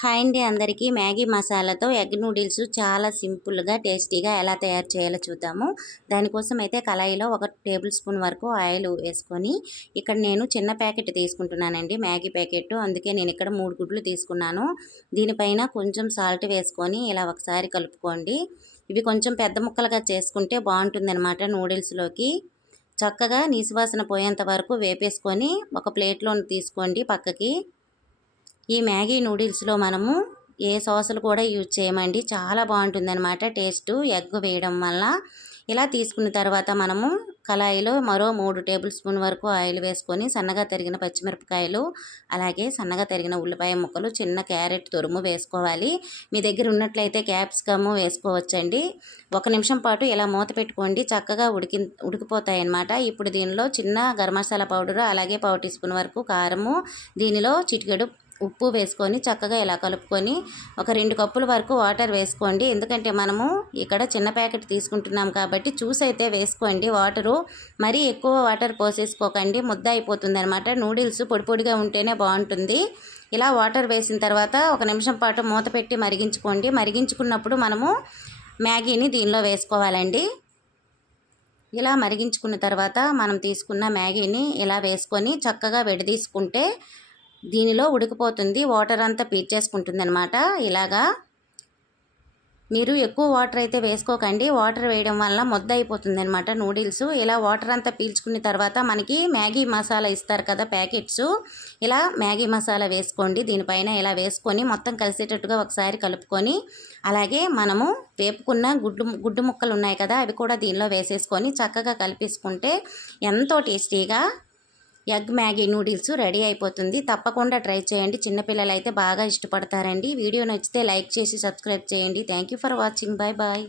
Hi అండి అందరికీ. Maggi మసాలాతో ఎగ్ నూడిల్స్ చాలా సింపుల్గా టేస్టీగా ఎలా తయారు చేయాలో చూద్దాము. దానికోసం అయితే కళాయిలో 1 టేబుల్ స్పూన్ వరకు ఆయిల్ వేసుకొని, ఇక్కడ నేను చిన్న ప్యాకెట్ తీసుకుంటున్నానండి, మ్యాగీ ప్యాకెట్. అందుకే నేను ఇక్కడ 3 గుడ్లు తీసుకున్నాను. దీనిపైన కొంచెం సాల్ట్ వేసుకొని ఇలా ఒకసారి కలుపుకోండి. ఇవి కొంచెం పెద్ద ముక్కలుగా చేసుకుంటే బాగుంటుందన్నమాట నూడిల్స్లోకి. చక్కగా నీసువాసన పోయేంత వరకు వేపేసుకొని ఒక ప్లేట్లో తీసుకోండి పక్కకి. ఈ మ్యాగీ నూడిల్స్లో మనము ఏ సాసులు కూడా యూజ్ చేయమండి, చాలా బాగుంటుందన్నమాట టేస్ట్ ఎగ్ వేయడం వల్ల. ఇలా తీసుకున్న తర్వాత మనము కళాయిలో మరో 3 టేబుల్ స్పూన్ వరకు ఆయిల్ వేసుకొని సన్నగా తరిగిన పచ్చిమిరపకాయలు, అలాగే సన్నగా తరిగిన ఉల్లిపాయ ముక్కలు, చిన్న క్యారెట్ తురుము వేసుకోవాలి. మీ దగ్గర ఉన్నట్లయితే క్యాప్సికమ్ వేసుకోవచ్చండి. 1 నిమిషం పాటు ఇలా మూత పెట్టుకోండి, చక్కగా ఉడికిపోతాయి అన్నమాట. ఇప్పుడు దీనిలో చిన్న గరం మసాలా పౌడరు, అలాగే 1/4 టీ స్పూన్ వరకు కారము, దీనిలో చిటికెడు ఉప్పు వేసుకొని చక్కగా ఇలా కలుపుకొని ఒక 2 కప్పుల వరకు వాటర్ వేసుకోండి. ఎందుకంటే మనము ఇక్కడ చిన్న ప్యాకెట్ తీసుకుంటున్నాం కాబట్టి చూసి అయితే వేసుకోండి వాటరు. మరీ ఎక్కువ వాటర్ పోసేసుకోకండి, ముద్ద అయిపోతుంది అనమాట. నూడిల్స్ పొడి పొడిగా ఉంటేనే బాగుంటుంది. ఇలా వాటర్ వేసిన తర్వాత 1 నిమిషం పాటు మూత పెట్టి మరిగించుకోండి. మరిగించుకున్నప్పుడు మనము మ్యాగీని దీనిలో వేసుకోవాలండి. ఇలా మరిగించుకున్న తర్వాత మనం తీసుకున్న మ్యాగీని ఇలా వేసుకొని చక్కగా విడదీసుకుంటే దీనిలో ఉడికిపోతుంది, వాటర్ అంతా పీల్చేసుకుంటుంది అనమాట. ఇలాగా మీరు ఎక్కువ వాటర్ అయితే వేసుకోకండి, వాటర్ వేయడం వల్ల ముద్ద అయిపోతుంది అనమాట నూడిల్స్. ఇలా వాటర్ అంతా పీల్చుకున్న తర్వాత మనకి మ్యాగీ మసాలా ఇస్తారు కదా ప్యాకెట్స్, ఇలా మ్యాగీ మసాలా వేసుకోండి. దీనిపైన ఇలా వేసుకొని మొత్తం కలిసేటట్టుగా ఒకసారి కలుపుకొని, అలాగే మనము వేపుకున్న గుడ్డు ముక్కలు ఉన్నాయి కదా, అవి కూడా దీనిలో వేసేసుకొని చక్కగా కలిపేసుకుంటే ఎంతో టేస్టీగా ఎగ్ మ్యాగీ నూడిల్స్ రెడీ అయిపోతుంది. తప్పకుండా ట్రై చేయండి, చిన్నపిల్లలు అయితే బాగా ఇష్టపడతారండి. వీడియో నచ్చితే లైక్ చేసి సబ్స్క్రైబ్ చేయండి. Thank you for watching. Bye bye.